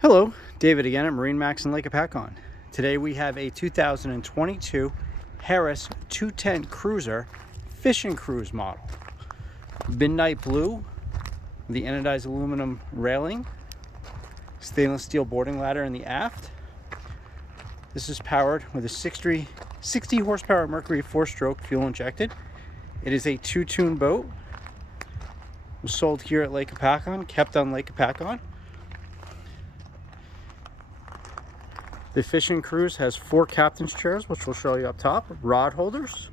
Hello, David again at MarineMax Lake Hopatcong. Today we have a 2022 Harris 210 Cruiser fishing cruise model. Midnight blue, the anodized aluminum railing, stainless steel boarding ladder in the aft. This is powered with a 60 horsepower Mercury 4-stroke fuel injected. It is a two-tune boat. It was sold here at Lake Hopatcong, kept on Lake Hopatcong. The fishing cruise has 4 captain's chairs, which we'll show you up top, rod holders.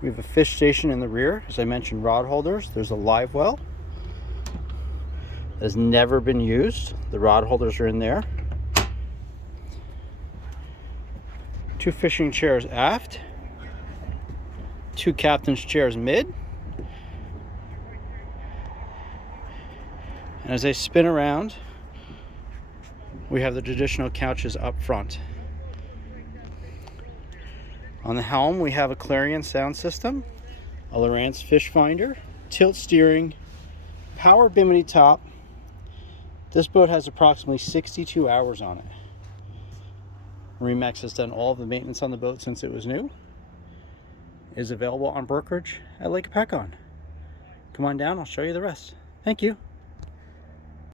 We have a fish station in the rear, as I mentioned, rod holders. There's a live well that has never been used. The rod holders are in there. 2 fishing chairs aft, 2 captain's chairs mid, and as I spin around, we have the traditional couches up front. On the helm, we have a Clarion sound system, a Lowrance fish finder, tilt steering, power bimini top. This boat has approximately 62 hours on it. MarineMax has done all of the maintenance on the boat since it was new. It is available on brokerage at Lake Hopatcong. Come on down, I'll show you the rest. Thank you.